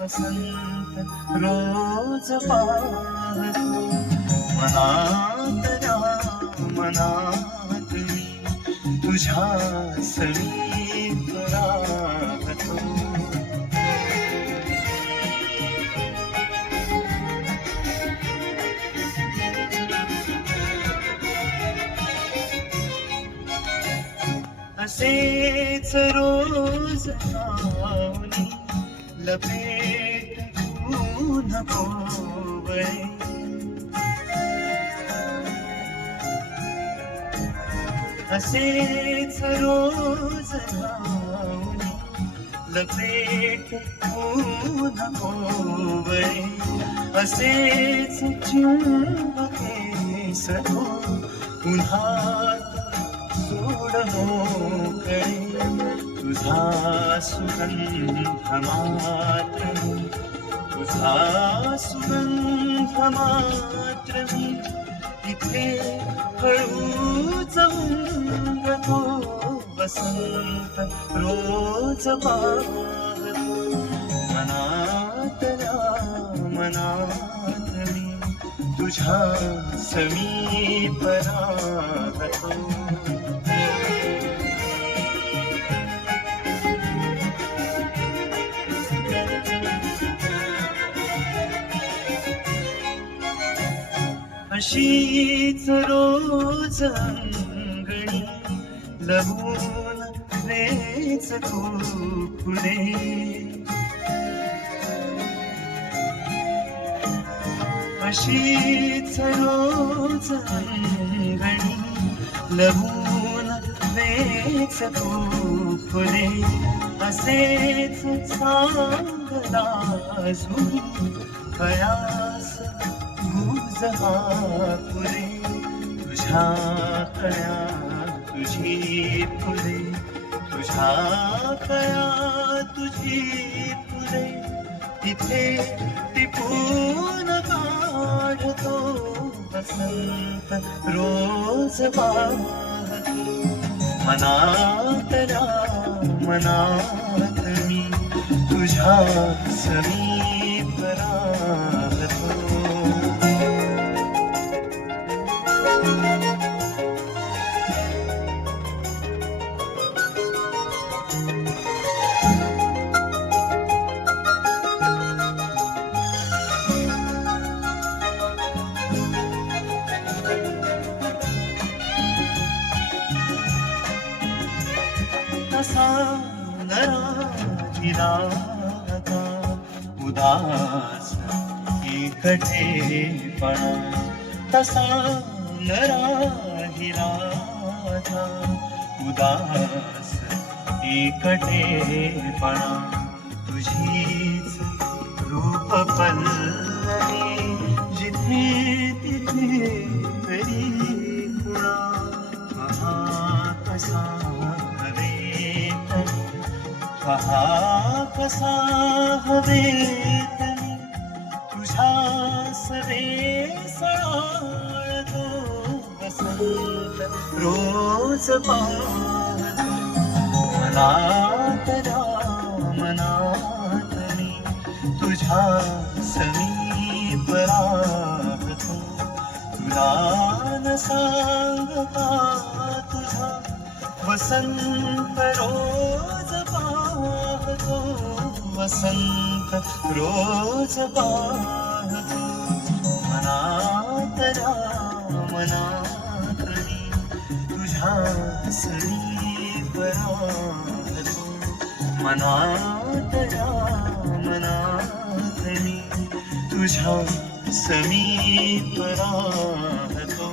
वसंत रोज पाहतो मनातल्या मनात मी तुझ्या समीप राहतो. असेच रोज लावणी लपेट तू नको वळे. असेच रोज लावणी लपेट तू नको वळे. असेच चिंबके सतो उन्हात सोड मोकळे. तुझा सुगंध मात्र मी तुझा सुगंध मात्र मी इथे हळूच उमगतो. वसंत रोज पाहतो मनातल्या मनात मी तुझ्या समीप राहतो. अशीच रोज अंगणी लहून रेच तू फुले. अशीच रोज अंगणी लहून रेच तू फुले. असेच सांगला अजून कयास गुज हा फुले. तुझ्या कळ्या तुझी फुले तुझ्या कळ्या तुझी फुले इथे टिपून काढतो. वसंत रोज पाहतो मनातल्या मनात मी तुझ्या समीप राहतो. तसा नराधिराता उदास एकटेपणा. तसा नराधिराता उदास एकटेपणा. तुझीच रूप पल्लवी जिथे तिथे तरी कुणा. कहा कसा पहा कसा हवेत मी तुझ्या सवेसळाळतो. वसंत रोज पाहतो मनातल्या मनात मी तुझ्या समीप राहतो. तुला न सांगता तुझा वसंत रोज पाहतो. वसंत रोज पाहतो मनातल्या मनात मी तुझ्या समीप राहतो. मनातल्या मनात मी तुझ्या समीप राहतो.